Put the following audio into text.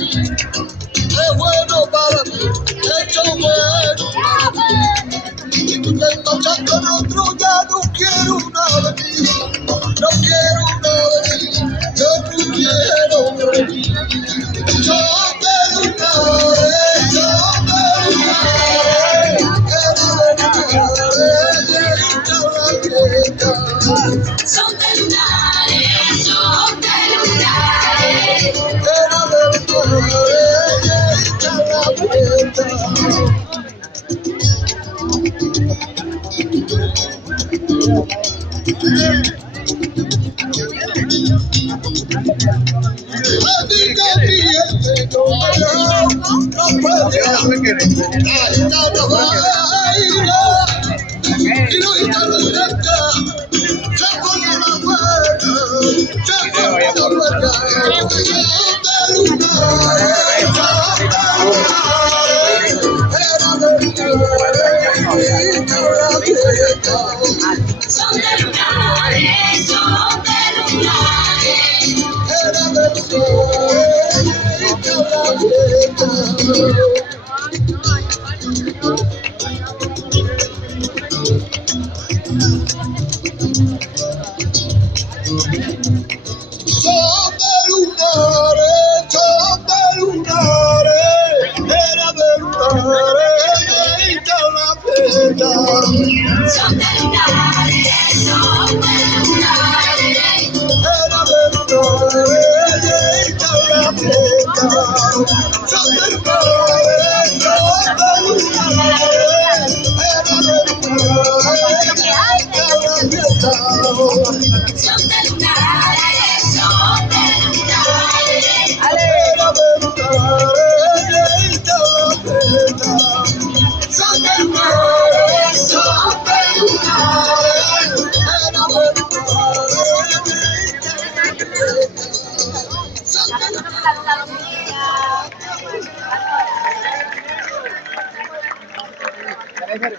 Es bueno para mí, hecho bueno para mí. Si tú te marchas con otro, ya no quiero nada de ti. No quiero nada de ti, yo no quiero de ti. Yo perdonaré, yo perdonaré. Son de lunares, son de lunares. Son de lunares, son de lunares. Son de lunares, son de lunares, era de lunares, necesita una fiesta. Son de lunares, son de lunares, era de lunares, necesita una fiesta. Son de lunares, son de lunares, era de lunares, necesita una fiesta. Son de lunares, son de lunares. Era de lunares, necesita una fiesta. Son de lunares, son de lunares. Era de lunares, necesita una fiesta. Son de lunares.